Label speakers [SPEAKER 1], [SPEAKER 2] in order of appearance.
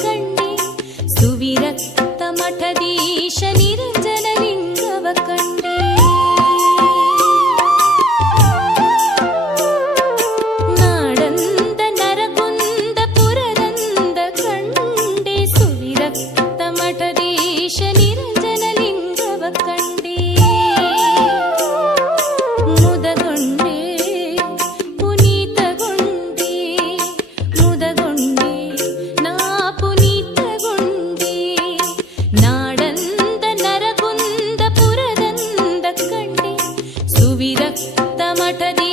[SPEAKER 1] ಕಂಡೆ ಸುವಿರಕ್ತ ಮಠದೀಶ ನಿರಂಜನ ಲಿಂಗವ ಕಂಡೆ ನಾಡಂದ ನರಗುಂದ ಪುರರಂದ ಕಂಡೆ ಸುವಿರಕ್ತ ಮಠದೀಶ ನಿರಂಜನ ನಾಡಂದ ನರಗುಂದ ಪುರದಂದ ಕಂಡೆ ಸುವಿರಕ್ತ ಮಠದಿ